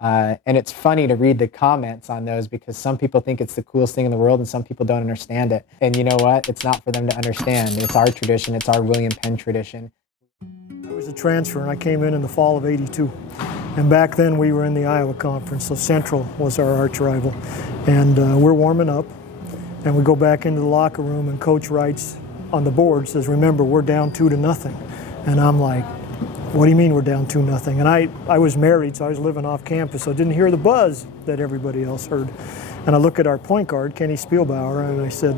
And it's funny to read the comments on those because some people think it's the coolest thing in the world and some people don't understand it. And you know what? It's not for them to understand. It's our tradition. It's our William Penn tradition. I was a transfer and I came in the fall of '82. And back then we were in the Iowa Conference, so Central was our arch rival. And we're warming up and we go back into the locker room and Coach writes on the board, says, remember, we're down 2-0. And I'm like, what do you mean we're down 2-0? And I was married, so I was living off campus, so I didn't hear the buzz that everybody else heard. And I look at our point guard, Kenny Spielbauer, and I said,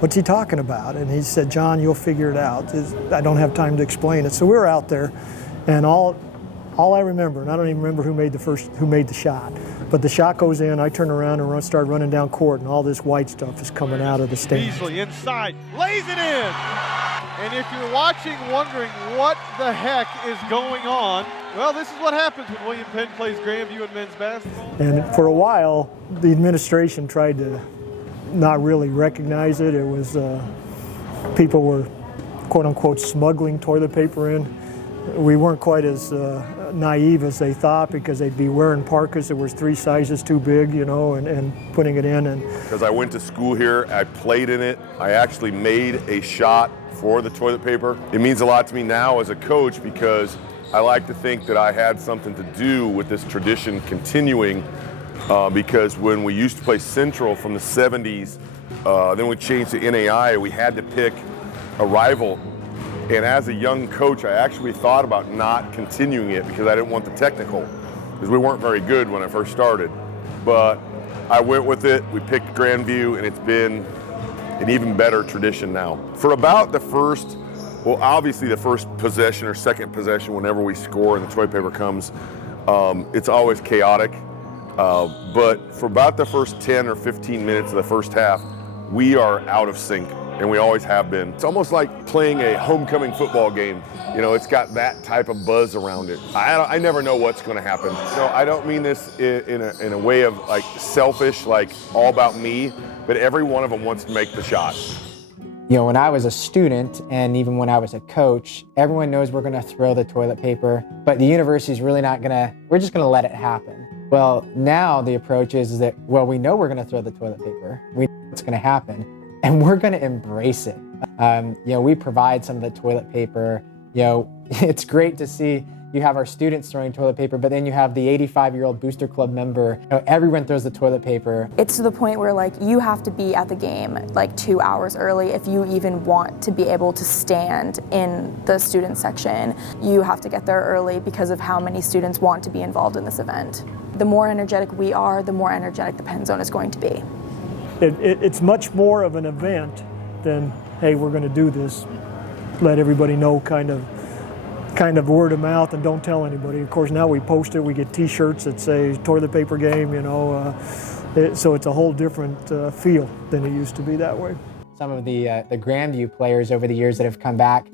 what's he talking about? And he said, John, you'll figure it out. I don't have time to explain it. So we were out there, and all I remember, and I don't even remember who made the shot, but the shot goes in, I turn around and start running down court, and all this white stuff is coming out of the stands. Beasley inside, lays it in. And if you're watching, wondering what the heck is going on, well, this is what happens when William Penn plays Grandview in men's basketball. And for a while, the administration tried to not really recognize it. It was people were, quote unquote, smuggling toilet paper in. We weren't quite as naive as they thought because they'd be wearing parkas that was 3 sizes too big, you know, and putting it in. And because I went to school here, I played in it. I actually made a shot for the toilet paper. It means a lot to me now as a coach because I like to think that I had something to do with this tradition continuing because when we used to play Central from the 70s, then we changed to NAI, we had to pick a rival. And as a young coach, I actually thought about not continuing it because I didn't want the technical, because we weren't very good when I first started. But I went with it, we picked Grandview, and it's been an even better tradition now. For about the first, well, obviously the first possession or second possession, whenever we score and the toilet paper comes, it's always chaotic. But for about the first 10 or 15 minutes of the first half, we are out of sync. And we always have been. It's almost like playing a homecoming football game. You know, it's got that type of buzz around it. I never know what's going to happen. So I don't mean this in a way of like selfish, like all about me, but every one of them wants to make the shot. You know, when I was a student and even when I was a coach, everyone knows we're going to throw the toilet paper, but the university's really not going to, we're just going to let it happen. Well, now the approach is that, well, we know we're going to throw the toilet paper. We know what's going to happen. And we're going to embrace it. You know, we provide some of the toilet paper. You know, it's great to see you have our students throwing toilet paper, but then you have the 85-year-old Booster Club member. You know, everyone throws the toilet paper. It's to the point where, like, you have to be at the game like 2 hours early if you even want to be able to stand in the student section. You have to get there early because of how many students want to be involved in this event. The more energetic we are, the more energetic the Penn Zone is going to be. It's much more of an event than, hey, we're going to do this. Let everybody know, kind of word of mouth, and don't tell anybody. Of course, now we post it. We get T-shirts that say toilet paper game, you know. So it's a whole different feel than it used to be that way. Some of the Grandview players over the years that have come back,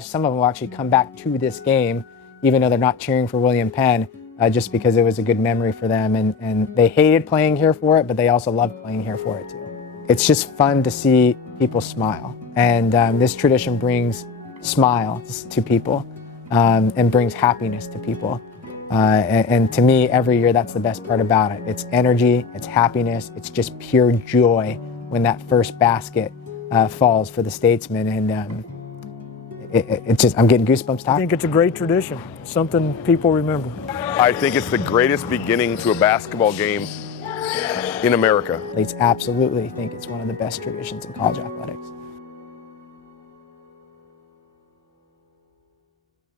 some of them will actually come back to this game, even though they're not cheering for William Penn. Just because it was a good memory for them, and they hated playing here for it, but they also loved playing here for it too. It's just fun to see people smile, and this tradition brings smiles to people and brings happiness to people. And to me, every year, that's the best part about it. It's energy, it's happiness, it's just pure joy when that first basket falls for the Statesmen, and it's just, I'm getting goosebumps talking. I think it's a great tradition, something people remember. I think it's the greatest beginning to a basketball game in America. I absolutely think it's one of the best traditions in college athletics.